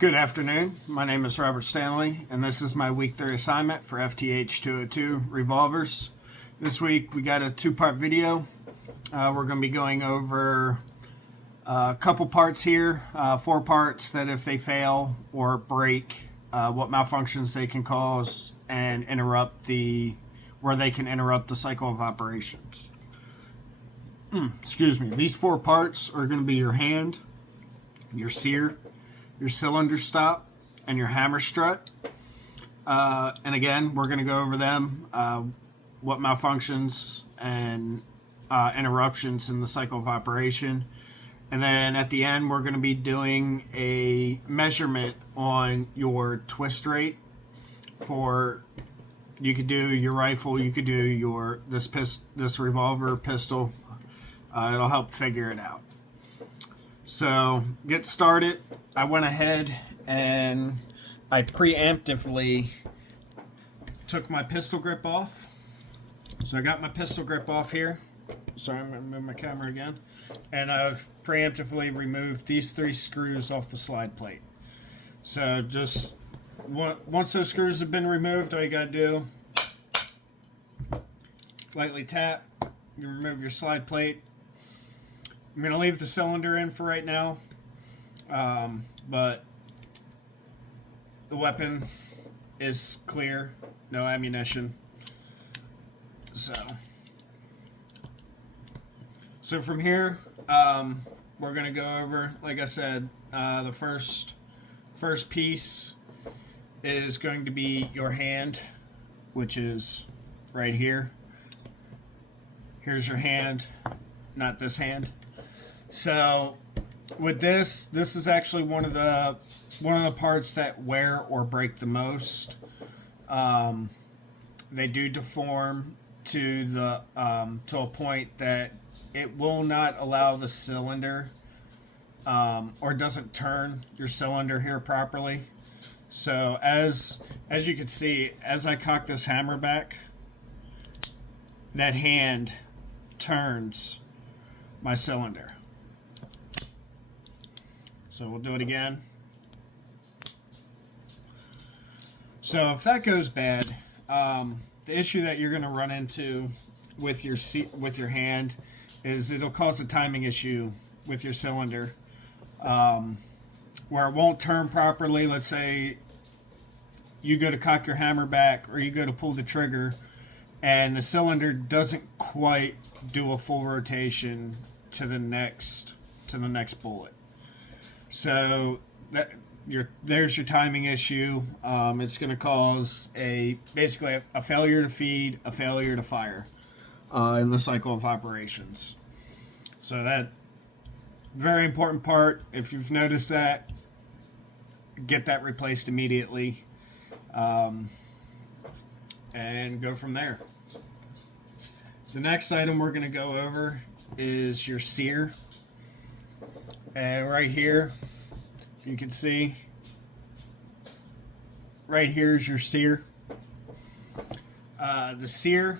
Good afternoon. My name is Robert Stanley, and this is my week 3 assignment for FTH 202 revolvers. This week we got a two-part video. We're going to be going over a couple parts here, 4 parts that if they fail or break, what malfunctions they can cause and where they can interrupt the cycle of operations. Excuse me. These 4 parts are going to be your hand, your sear, your cylinder stop, and your hammer strut. And again, we're going to go over them, what malfunctions and interruptions in the cycle of operation. And then at the end, we're going to be doing a measurement on your twist rate for, you could do your rifle, you could do this revolver pistol. It'll help figure it out. So, get started. I went ahead and I preemptively took my pistol grip off. So I got my pistol grip off here. Sorry, I'm going to move my camera again. And I've preemptively removed these 3 screws off the slide plate. So just once those screws have been removed, all you got to do, lightly tap, you remove your slide plate. I'm going to leave the cylinder in for right now, but the weapon is clear, no ammunition. So from here, we're going to go over, like I said, the first piece is going to be your hand, which is right here. Here's your hand, not this hand. So with this is actually one of the parts that wear or break the most. They do deform to a point that it will not allow the cylinder or doesn't turn your cylinder here properly. So as you can see, as I cock this hammer back, that hand turns my cylinder. So we'll do it again. So if that goes bad, the issue that you're going to run into with your hand is it'll cause a timing issue with your cylinder, where it won't turn properly. Let's say you go to cock your hammer back or you go to pull the trigger and the cylinder doesn't quite do a full rotation to the next bullet. So there's your timing issue. It's going to cause basically a failure to feed, a failure to fire in the cycle of operations. So that very important part. If you've noticed that, get that replaced immediately, and go from there. The next item we're going to go over is your sear. And right here, you can see, right here is your sear. The sear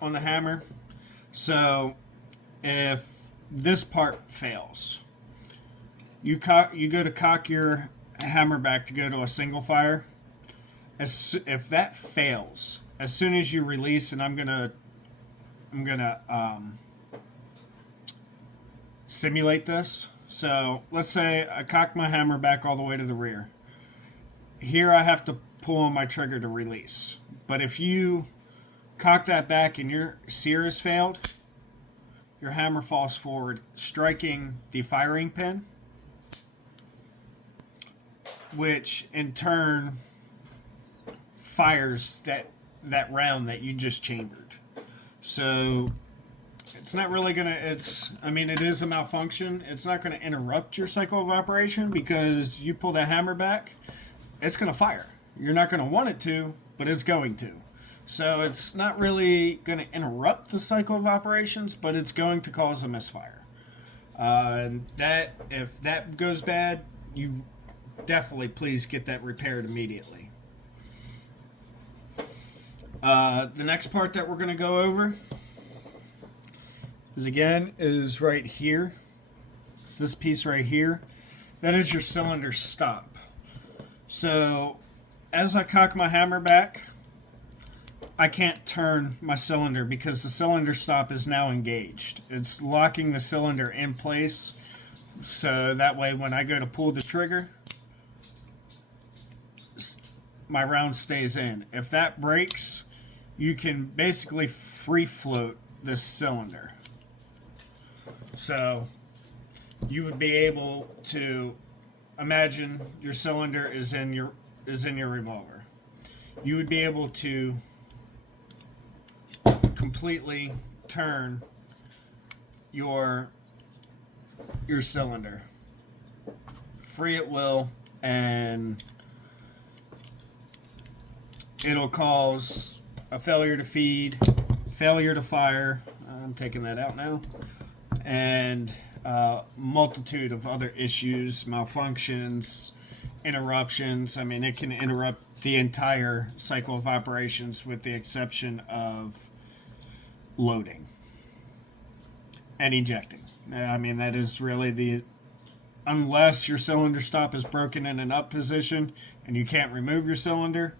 on the hammer. So if this part fails, you go to cock your hammer back to go to a single fire. If that fails, as soon as you release, and I'm gonna simulate this. So let's say I cock my hammer back all the way to the rear. Here I have to pull on my trigger to release. But if you cock that back and your sear has failed, your hammer falls forward, striking the firing pin, which in turn fires that round that you just chambered. So it's not really going to, it is a malfunction. It's not going to interrupt your cycle of operation because you pull that hammer back, it's going to fire. You're not going to want it to, but it's going to. So it's not really going to interrupt the cycle of operations, but it's going to cause a misfire. And if that goes bad, you definitely please get that repaired immediately. The next part that we're going to go over is right here. It's this piece right here. That is your cylinder stop. So as I cock my hammer back, I can't turn my cylinder because the cylinder stop is now engaged. It's locking the cylinder in place, so that way when I go to pull the trigger, my round stays in. If that breaks, you can basically free float this cylinder. So you would be able to imagine your cylinder is in your revolver. You would be able to completely turn your cylinder free at will, and it'll cause a failure to feed, failure to fire. I'm taking that out now. And multitude of other issues, malfunctions, interruptions. I mean, it can interrupt the entire cycle of operations with the exception of loading and ejecting. I mean, that is really unless your cylinder stop is broken in an up position and you can't remove your cylinder.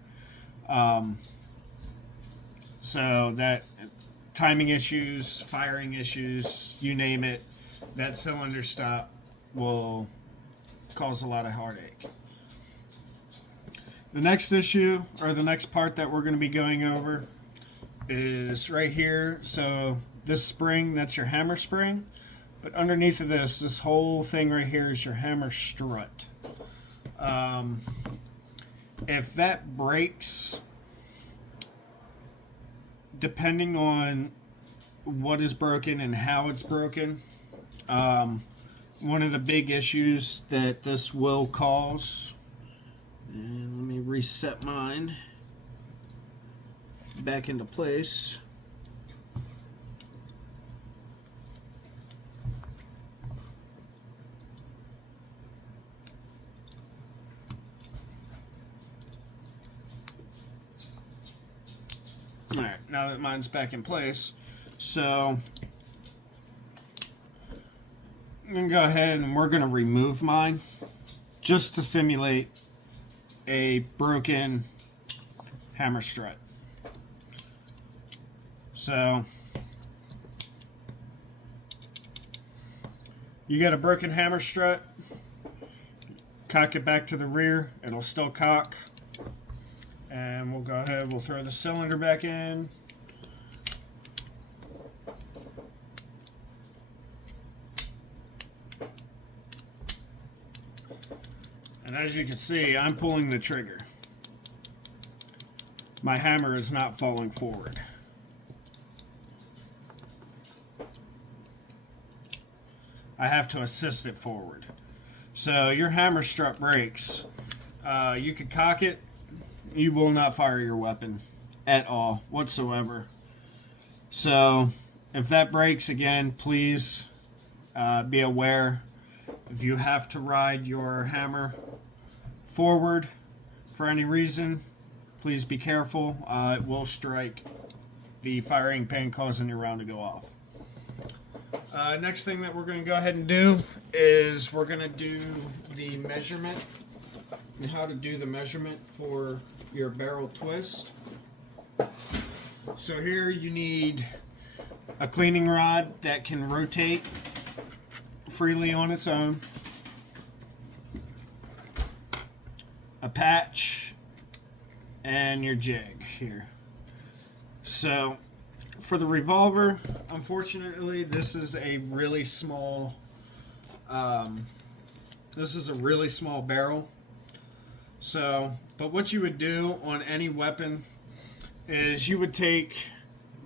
So that timing issues, firing issues, you name it, that cylinder stop will cause a lot of heartache. The next issue, or the next part that we're going to be going over, is right here. So this spring, that's your hammer spring. But underneath of this whole thing right here is your hammer strut. If that breaks, depending on what is broken and how it's broken, one of the big issues that this will cause, and let me reset mine back into place. Alright, now that mine's back in place, so I'm going to go ahead and we're going to remove mine just to simulate a broken hammer strut. So you got a broken hammer strut, cock it back to the rear, it'll still cock. And we'll go ahead, we'll throw the cylinder back in. And as you can see, I'm pulling the trigger. My hammer is not falling forward. I have to assist it forward. So your hammer strut breaks. You could cock it. You will not fire your weapon at all whatsoever. So if that breaks again, please be aware. If you have to ride your hammer forward for any reason, please be careful. It will strike the firing pin, causing your round to go off. Next thing that we're going to go ahead and do is we're going to do the measurement and how to do the measurement for your barrel twist. So here you need a cleaning rod that can rotate freely on its own, a patch, and your jig here. So for the revolver, unfortunately, this is a really small barrel. So, but what you would do on any weapon is you would take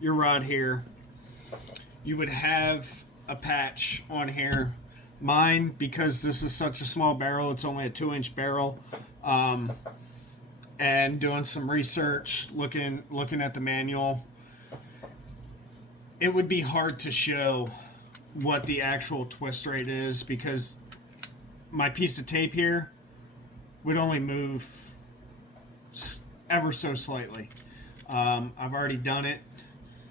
your rod here, you would have a patch on here. Mine, because this is such a small barrel, it's only a 2-inch barrel, and doing some research, looking at the manual, it would be hard to show what the actual twist rate is because my piece of tape here would only move ever so slightly. I've already done it.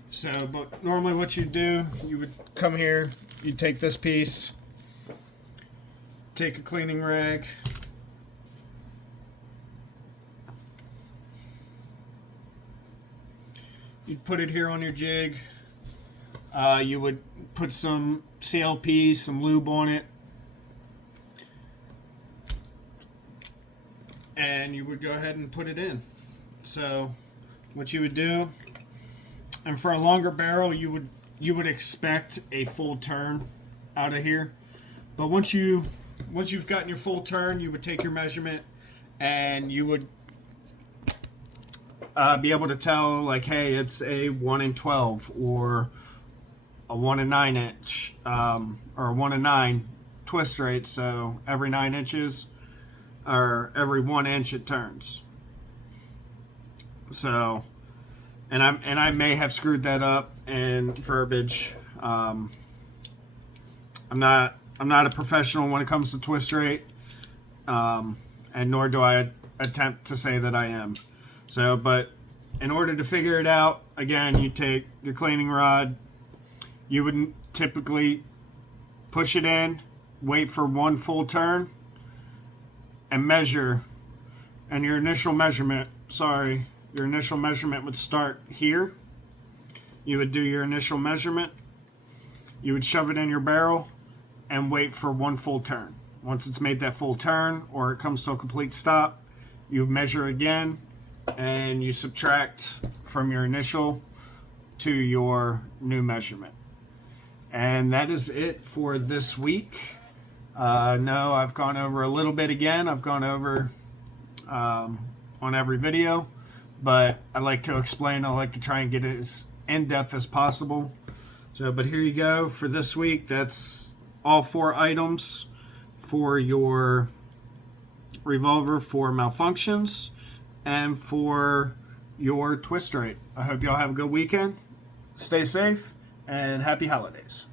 So, but normally what you do, you would come here, you take this piece, take a cleaning rag, You'd put it here on your jig. You would put some CLP, some lube on it, and you would go ahead and put it in. So what you would do, and for a longer barrel, you would expect a full turn out of here. But once you've gotten your full turn, you would take your measurement, and you would be able to tell, like, hey, it's a 1 in 12 or a 1 in 9 inch, or a 1 in 9 twist rate. So every 9 inches or every 1 inch it turns. So, and I may have screwed that up in verbiage. I'm not a professional when it comes to twist rate, and nor do I attempt to say that I am. So, but in order to figure it out, again, you take your cleaning rod. You would typically push it in, wait for one full turn, and measure. And your initial measurement would start here. You would do your initial measurement. You would shove it in your barrel and wait for one full turn. Once it's made that full turn or it comes to a complete stop, you measure again and you subtract from your initial to your new measurement. And that is it for this week. No, I've gone over a little bit again. I've gone over on every video, but I like to explain. I like to try and get it as in-depth as possible. So, but here you go for this week. That's all 4 items for your revolver for malfunctions and for your twist rate. I hope y'all have a good weekend. Stay safe and happy holidays.